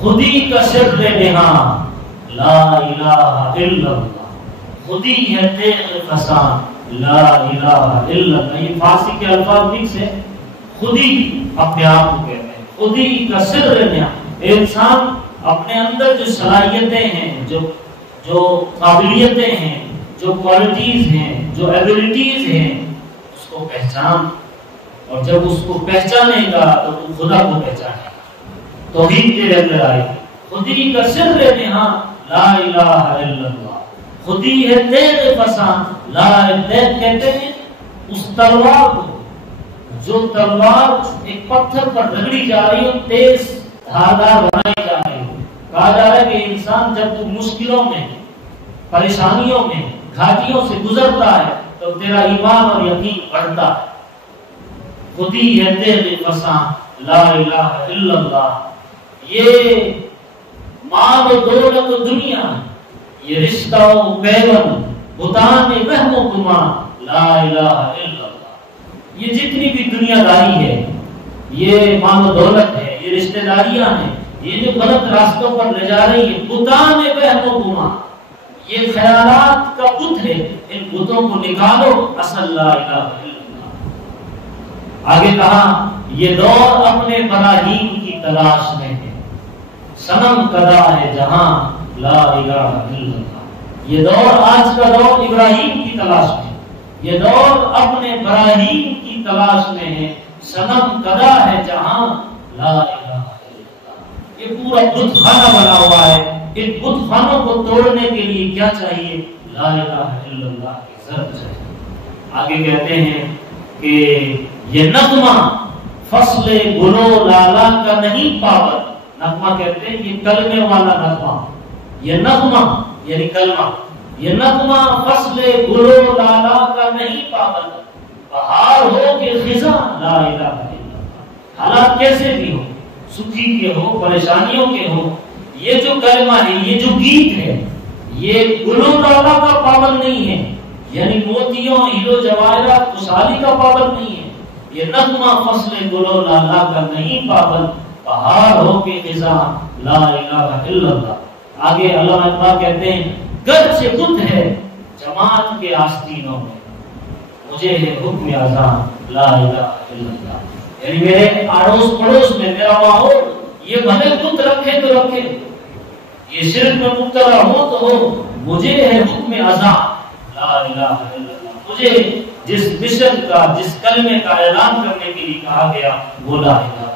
خودی کا سر نہاں لا الہ الا اللہ، خودی ہے تیغ فسان لا الہ الا اللہ۔ یہ فارسی کے الفاظ مکس ہے، خودی اپنے آپ کو کہتے ہیں، خودی کا سر نہاں۔ انسان اپنے اندر جو صلاحیتیں ہیں، جو قابلیتیں ہیں، جو کوالٹیز ہیں، جو ایبلٹیز ہیں، اس کو پہچان، اور جب اس کو پہچانے گا تو تو خدا کو پہچانے گا، توحید تیرے اندر آئے گی۔ خودی کا سر نہاں لا الہ الا اللہ، خودی ہے تیغ فسان لا الہ، کہتے ہیں اس تلوار کو، جو تلوار ایک پتھر پر رگڑی جا رہی ہو، تیز دھاردار بنائی جا رہی ہو۔ کہا جا رہا ہے کہ انسان جب تو مشکلوں میں، پریشانیوں میں، گھاٹیوں سے گزرتا ہے تو تیرا ایمان اور یقین بڑھتا ہے۔ خودی ہے تیغ فسان لا الہ الا اللہ، یہ مال و دولت و دنیا، یہ رشتہ و پیون، بتان وہم و گمان لا الہ الا اللہ، یہ جتنی بھی دنیا داری ہے، یہ مال و دولت ہے، یہ رشتہ داریاں ہیں، یہ جو غلط راستوں پر لے جا رہی ہیں، بتان وہم و گمان، یہ خیالات کا بت ہے، ان بتوں کو نکالو، اصل لا الہ الا اللہ۔ آگے کہا یہ دور اپنے براہین کی تلاش میں ہے، صنم کدا ہے جہاں لا الہ الا اللہ۔ یہ دور، آج کا دور ابراہیم کی تلاش میں، یہ دور اپنے براہین کی تلاش میں ہے، صنم کدا ہے جہاں لا الہ الا اللہ۔ یہ پورا بت خانہ بنا ہوا ہے، ان بت خانوں کو توڑنے کے لیے کیا چاہیے؟ لا الہ الا اللہ کی ضرورت چاہیے۔ آگے کہتے ہیں کہ یہ نغمہ فصل گلو لالا کا نہیں پابند، نغمہ کہتے ہیں یہ کلمے والا نغمہ، یہ نغمہ یعنی کلمہ، یہ نغمہ فصل گلو لالا کا نہیں پابند، بہار ہو کہ خزاں لا الہ الا اللہ۔ حالات کیسے بھی ہو، سکھی کے ہو، پریشانیوں کے ہو، یہ جو کلمہ ہے، یہ جو گیت ہے، یہ گلو لالا کا پابند نہیں ہے، یعنی موتیوں، ہیرو جواہرات، خوشحالی کا پابند نہیں ہے، یہ نغمہ فصل گلو لالا کا نہیں پابند، بہار ہو کے خزاں لا الہ الا اللہ۔ آگے علامہ اقبال کہتے ہیں گرچہ بت ہے جماعت کے آستینوں میں، مجھے ہے حکم اذان لا الہ الا اللہ۔ یعنی میرے اڑوس پڑوس میں میرا ماحول، یہ بھلے بت رکھے تو رکھے، یہ شرک میں مبتلا ہو تو ہو، مجھے ہے حکم اذان لا الہ الا اللہ۔ مجھے جس مشن کا، جس کلمے کا اعلان کرنے کے لیے کہا گیا وہ لا الہ